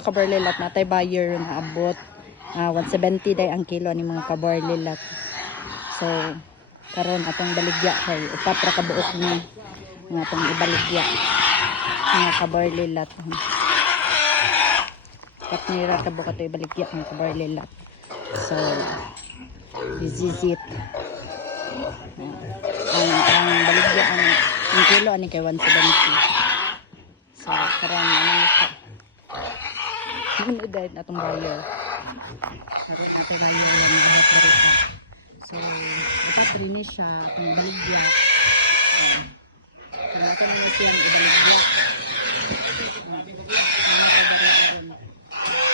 mga kabarlilat na tay buyer na abot 170 day ang kilo ni mga kabarlilat. So karon atong baligya kay upat ra ka buok ni nga atong ibaligya mga kabarlilat. Patnira ka buok ato ibaligya mga kabarlilat. So this is it. Ang baligya ang kilo ani kay 170. So karon ano siya. Ano dahil atong buyer. Karon ato buyer lang naghahatid. So dapat rin siya atong baligya. Kung ato na siyang ibaligya.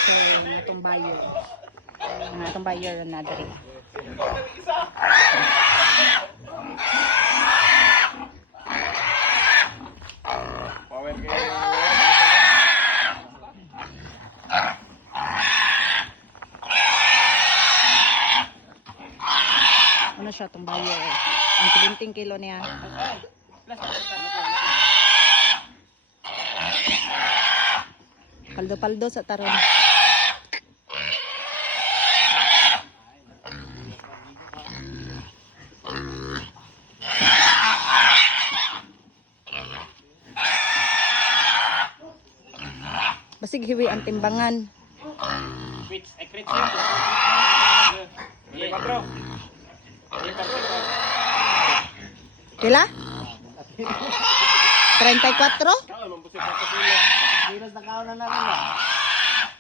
So atong buyer. Ang atong buyer na diri. Ano siya itong buyer? Ang 20 kilo niya. Paldo-paldo sa taron. Basig hiwi ang timbangan. Kila? 34?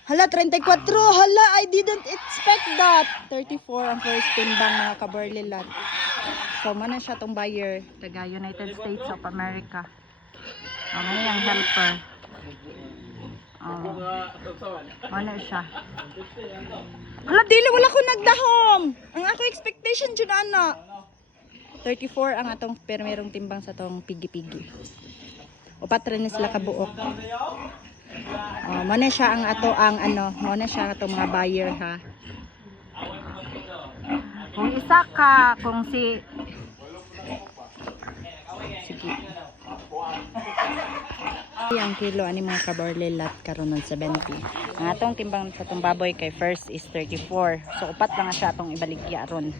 Hala, 34. Hala, I didn't expect that. 34 ang first timbang mga kabarlilat. So, mana siya tong buyer. Taga United States of America. Ano yung helper. Ano siya. Hala, dili, wala ko nagdahom. Ang ako expectation dyan, ana. 34 ang atong permerong timbang sa tong pigi-pigi. Upat rin sila kabuok. Muna siya ang ato ang ano, muna siya ang atong mga buyer ha. Kung isa ka, kung si sige. Ang kilo ani mga kabarlilat karon ng 70. Ang atong timbang sa tong baboy kay first is 34. So upat lang siya atong ibaligya ron.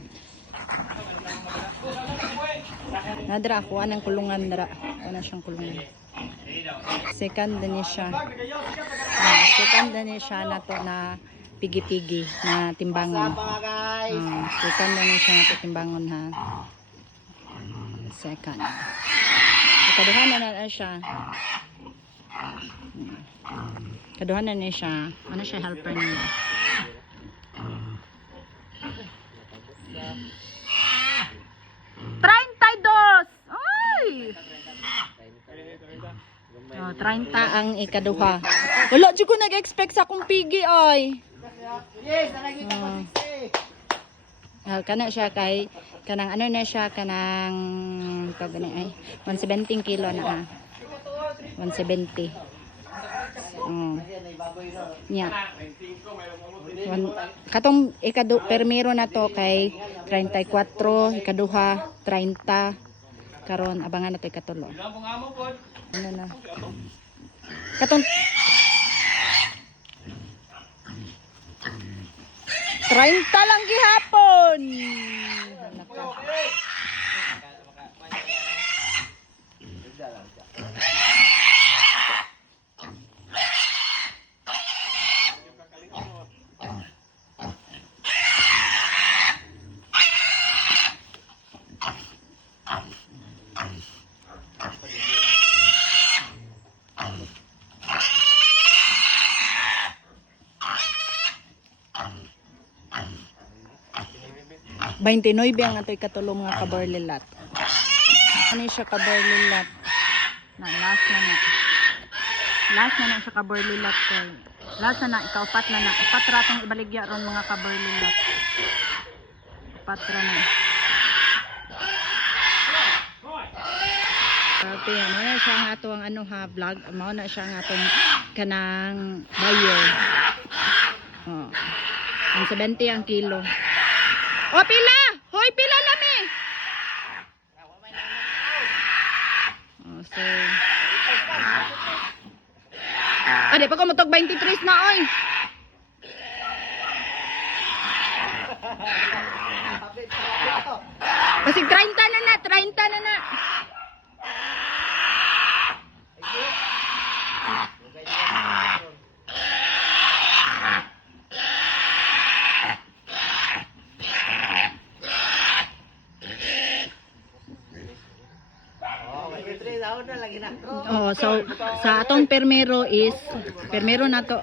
Nadra ako anang kulungan dara. Ano siyang kulungan. Second din siya. Second din siya na to na pigi-pigi na timbangan. Second din siya na to timbangan ha. Second. Kaduhan na siya. Kaduhan na siya. Ano siya helper niya? Ay! 30 ang ikaduha. Wala dyan ko nag-expect sa akong pigi ay. Kana siya kay kanang ano na siya kanang pagani ay 170 kilo na 170. Nya. Katong permero na to kay 34, ikaduha 30. Karon abangan nato ikatulo. Ano na? Katong 30 lang gihapon. $29 ang ato'y katulong mga kabarlilat. Ano siya kabarlilat? Last na siya kabarlilat kay. Last na ikaupat na. Upat ratong ibaligya ron mga kabarlilat. Upat ra na. Okay, ano na siya nga ito ang ano ha, vlog. Ano na siya nga itong kanang buyer. Ang 70 ang kilo. O, pila! Hoy, pila lami! So, Ah, di pa ko mutog 23 na, oy. Kasi 30 na na, 30 na na. Oh, so sa atong permero is permero na to.